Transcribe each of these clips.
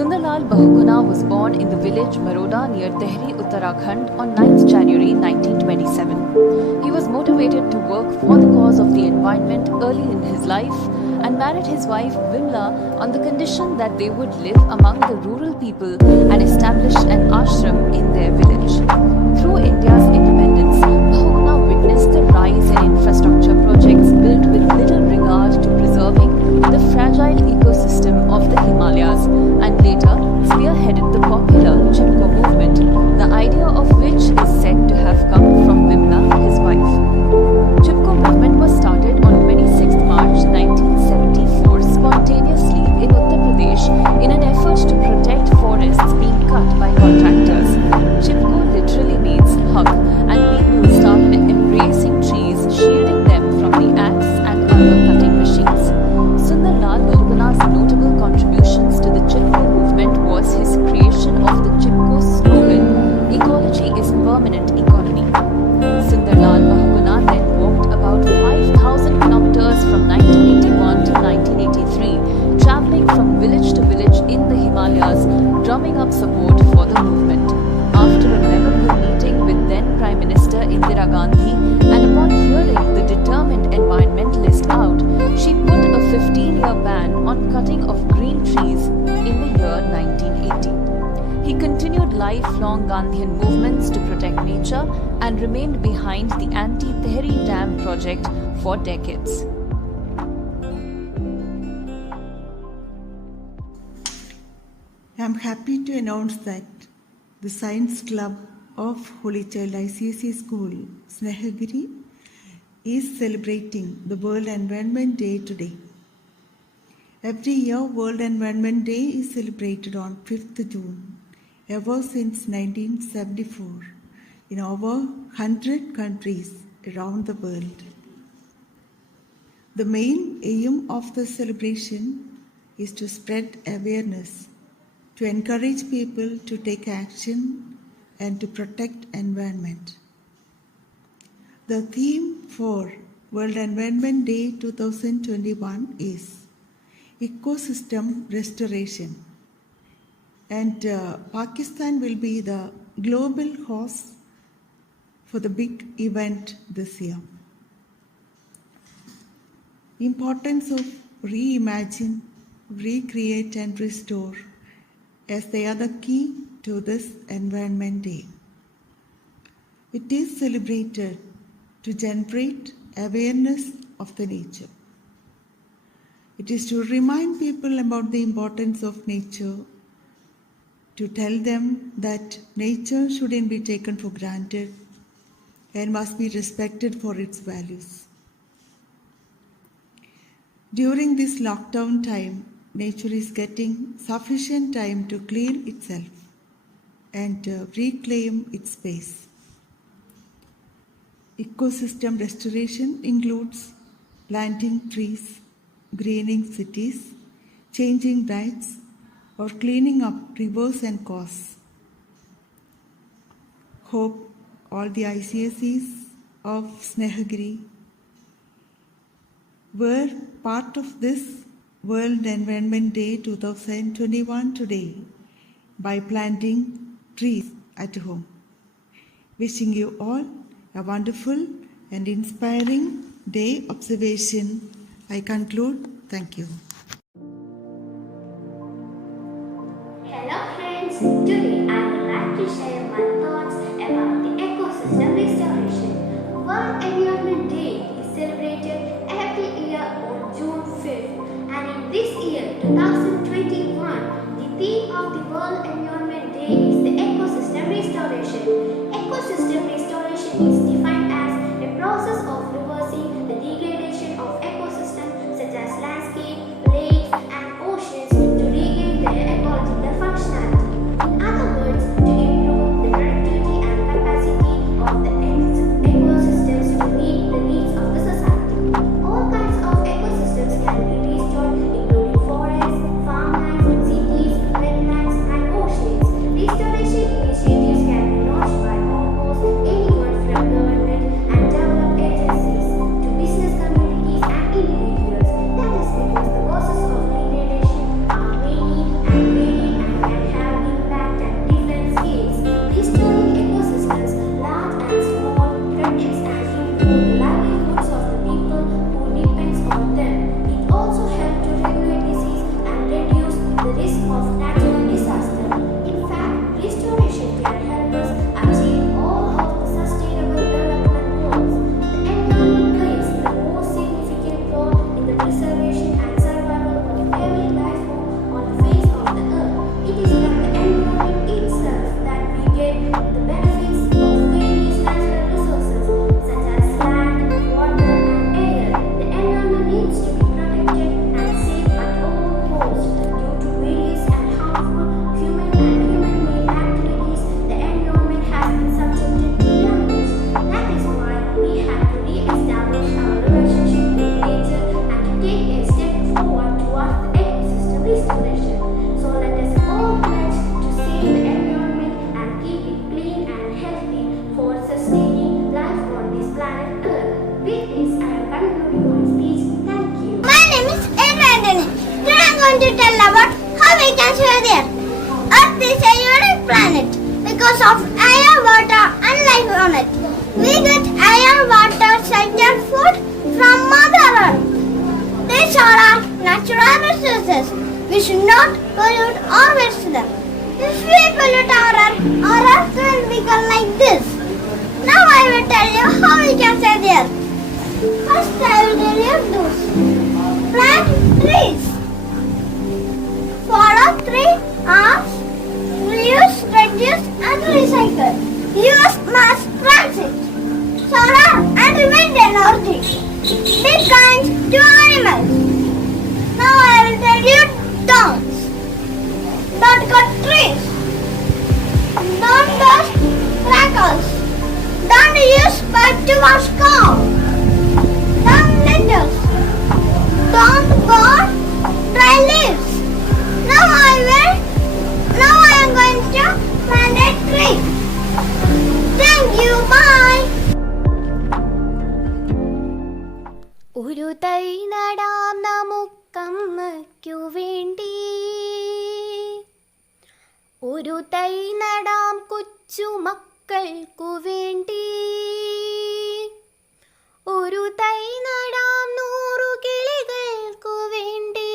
Sundarlal Bahuguna was born in the village Maroda near Tehri, Uttarakhand on 9th January 1927. He was motivated to work for the cause of the environment early in his life and married his wife Vimla on the condition that they would live among the rural people and establish an ashram in their village. Through India's independence, Bahuguna witnessed the rise in infrastructure projects built with little regard to preserving the fragile ecosystem of the Himalayas and later spearheaded the popular Chipko movement, the idea of which is said to have come from Vimla, his wife. Chipko movement was started on 26 March 1974 spontaneously in Uttar Pradesh in an effort to protect forests being cut by contractors. Chipko literally means hug, and people started embracing trees, shielding them from the axe and other cutting machines. Sundarlal Bahuguna's notable contributions to the Chipko movement was his creation of the Chipko slogan, "Ecology is permanent economy." Sundarlal Bahuguna then walked about 5,000 kilometers from 1981 to 1983, traveling from village to village in the Himalayas, drumming up support for the movement. After a memorable meeting with then Prime Minister Indira Gandhi, and upon hearing the determined environmentalist out, she put a 15-year ban on cutting of green trees in the year 1980. He continued lifelong Gandhian movements to protect nature and remained behind the anti-Tehri Dam project for decades. I am happy to announce that the Science Club of Holy Child ICSE School, Snehagiri, is celebrating the World Environment Day today. Every year, World Environment Day is celebrated on 5th June, ever since 1974, in over 100 countries around the world. The main aim of the celebration is to spread awareness, to encourage people to take action and to protect environment. The theme for World Environment Day 2021 is Ecosystem Restoration, and Pakistan will be the global host for the big event this year. Importance of reimagine, recreate and restore, as they are the key to this Environment Day. It is celebrated to generate awareness of the nature. It is to remind people about the importance of nature, to tell them that nature shouldn't be taken for granted and must be respected for its values. During this lockdown time, nature is getting sufficient time to clean itself and reclaim its space. Ecosystem restoration includes planting trees, greening cities, changing diets, or cleaning up rivers and coasts. Hope all the ICSEs of Snehagiri were part of this World Environment Day 2021 today by planting trees at home. Wishing you all a wonderful and inspiring day observation. I conclude. Thank you. Hello friends, today I would like to share my thoughts about the ecosystem restoration. World Environment Day is celebrated every year on June 5th, and in this year 2021, the theme of the World Environment Day is the ecosystem restoration. Ecosystem restoration is defined as a process of reversing the degradation of ecosystems such as landscape, lakes, and oceans to regain their ecological functionality. In other words, to improve the productivity and capacity of the ecosystems to meet the needs of the society. All kinds of ecosystems can be restored, including forests, preservation and survival of every life form on the face of the earth. It is from the environment itself that we get the benefits of various natural resources such as land, water, and air. The environment needs to be protected and safe at all costs. Due to various and harmful human and human-made activities, the environment has been subjected to damage. That is why we have to re-establish our relationship with nature and to take a step forward towards the ecosystem restoration. So let us all pledge to save the environment and keep it clean and healthy for sustaining life on this planet Earth. With this, I am concluding my speech. Thank you. My name is Anthony. Today I am going to tell about how we can save the Earth. Earth is a unique planet because of air, water and life on it. We get air, water, shelter, food from Mother Earth. These are our natural resources. We should not pollute or waste them. If we pollute our Earth will become like this. Now I will tell you how we can save the Earth. First I will tell you this. Plant trees. Follow 3 R's. Reuse, reduce and recycle. Use mass transit. Solar and wind energy. Be kind to animals. Now I will tell you don'ts. Don't cut trees. Don't burst crackers. Don't use pipe to wash car. Don't litter. Don't burn dry leaves. Now I am going to plant a tree. Thank you. Bye. ഒരു തൈ നടാം നമുക്കമ്മയ്ക്കു വേണ്ടി, ഒരു തൈ നടാം കൊച്ചുമക്കൾക്കു വേണ്ടി, ഒരു തൈ നടാം 100 കിളികൾക്കു വേണ്ടി,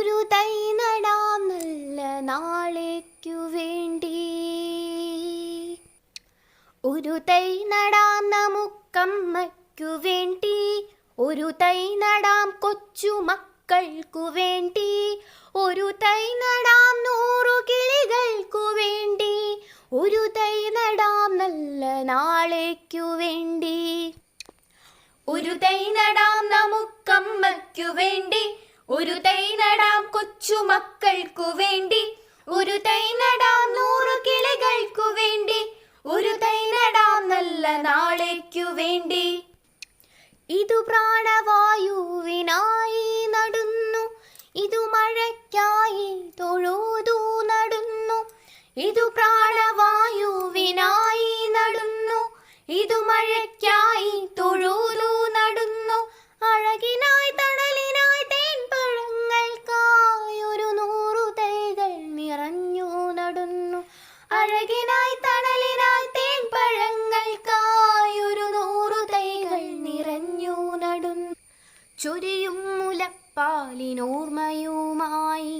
ഒരു തൈ നടാം നല്ല നാളേക്കു വേണ്ടി, ഒരു തൈ നടാം നമുക്കമ്മയ്ക്കു വേണ്ടി, ഒരു തൈ നടാം കൊച്ചുമക്കൾക്കു വേണ്ടി, ഒരു തൈ നടാം 100 കിളികൾക്കു വേണ്ടി, ഒരു തൈ നടാം നല്ല നാളേക്കു വേണ്ടി. ഒരു തൈ നടാം നമുക്കമ്മയ്ക്കു വേണ്ടി, ഒരു തൈ നടാം കൊച്ചുമക്കൾക്കു വേണ്ടി, ഒരു തൈ നടാം 100 കിളികൾക്കു വേണ്ടി, ഒരു തൈ നടാം നല്ല നാളേക്കു വേണ്ടി. ഇതു പ്രാണവായുവിനായി നടുന്നു, ഇതു മഴയ്ക്കായി തൊഴുതു നടുന്നു, ഇതു പ്രാണവായുവിനായി നടുന്നു, ഇതു മഴയ്ക്കായി തൊഴുതു നടുന്നു, അഴകിനായി തണലിനായി തേൻപഴങ്ങൾക്കായി ഒരു 100 തൈകൾ നിറഞ്ഞു നടുന്നു, അഴകിനായി തണലിനായി തേൻപഴങ്ങൾക്കായി ഒരു 100 തൈകൾ നിറഞ്ഞു നടുന്നു. ചൊരിയും മുലപ്പാലിനോർമ്മയുമായി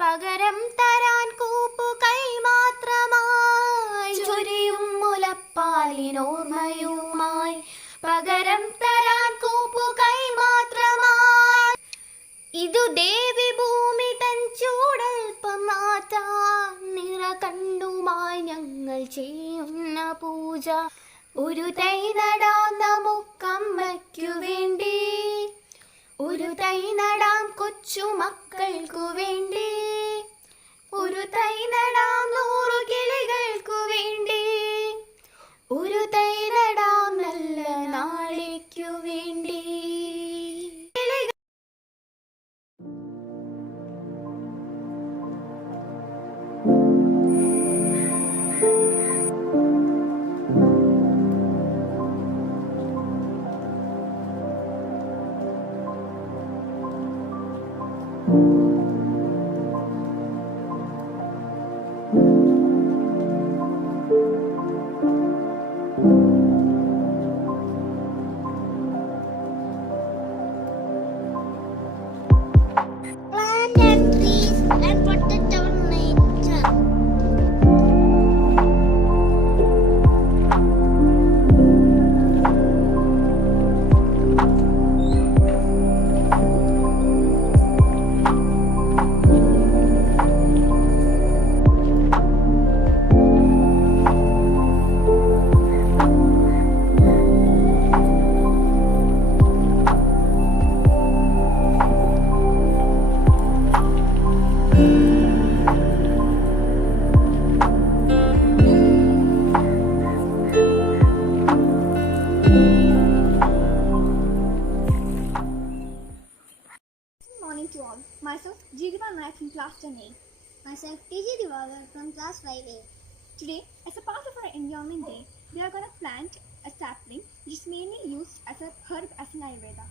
പകരം തരാൻ കൂപ്പുകൈ മാത്രമായി, ചൊരിയും മുലപ്പാലിനോർമ്മയുമായി പകരം തരാൻ കൂപ്പുകൈ മാത്രമായി. ഇതു ദേവി ഭൂമി തൻ ചൂടൽപ്പം മാറ്റാൻ നിറകണ്ണുമായി ഞങ്ങൾ ചെയ്യുന്ന പൂജ. ഒരു തൈ നടാം നമുക്കമ്മയ്ക്കു വേണ്ടി, ഒരു തൈ നടാം കൊച്ചുമക്കൾക്കു വേണ്ടി, ഒരു തൈ നടാം 100 കിളികൾക്കു വേണ്ടി, ഒരു തൈ നടാം നല്ല നാളേക്കു വേണ്ടി. all, myself Jigima Naik from class 10A. Myself TG Diwagar from class 5A. Today, as a part of our Environment Day, we are going to plant a sapling which is mainly used as a herb as in Ayurveda.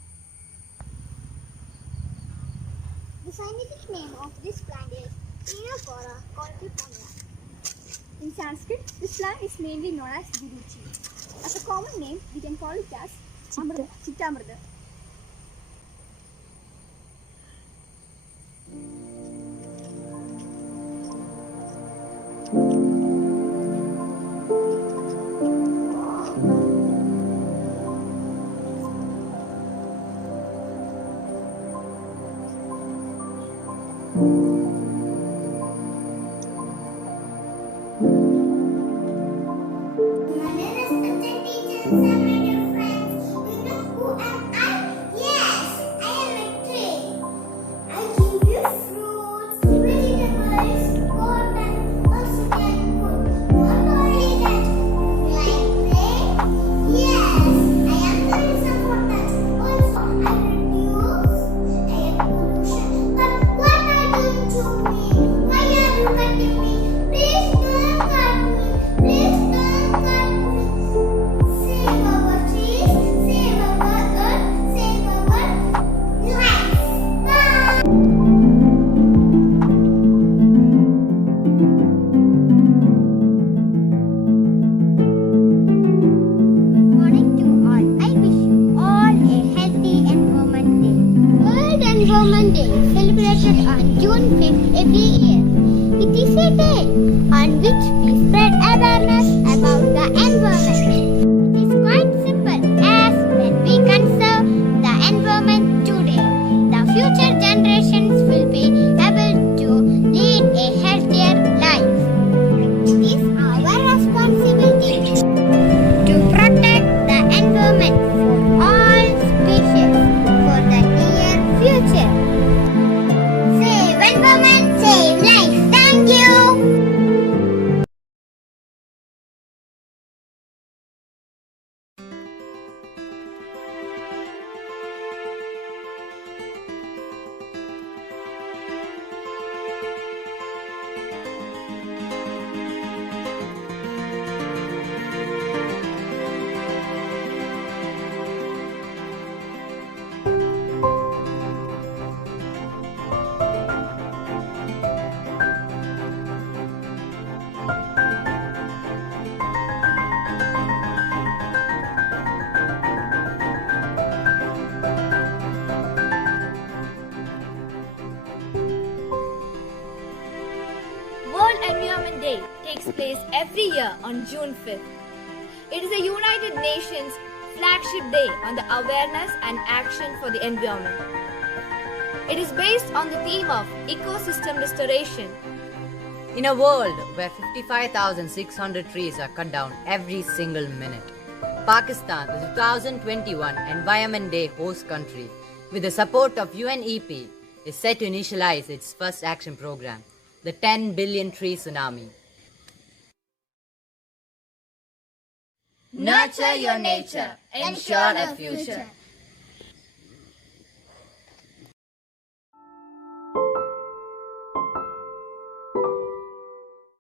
The scientific name of this plant is Snehagiri colchiponia. In Sanskrit, this plant is mainly known as Viruchi. As a common name, we can call it as Chittamrida. My respected teachers and my dear friends, you know who am I? Yes, I am a tree. I give you fruits, vegetables, cotton, oxygen, food. Not only that, like rain. Yes, I am the reason for that. Also, I reduce air pollution. But what are you doing to me? Why are you cutting me? Please don't cut me. Please don't cut me. Save our trees, save our earth, save our lives. Bye. Morning to all. I wish you all a healthy Environment Day. World Environment Day celebrated on June 5th every year. It is a day on which we spread awareness about the environment. It is quite simple as when we conserve the environment today, the future generations will be able to lead a healthier life. It is our responsibility to protect the environment for all species for the near future. Save environment, save life. Thank you. World Environment Day takes place every year on June 5th. It is the United Nations flagship day on the awareness and action for the environment. It is based on the theme of ecosystem restoration. In a world where 55,600 trees are cut down every single minute, Pakistan, the 2021 Environment Day host country, with the support of UNEP, is set to initialize its first action program, the 10 billion tree tsunami. Nurture your nature, ensure a future.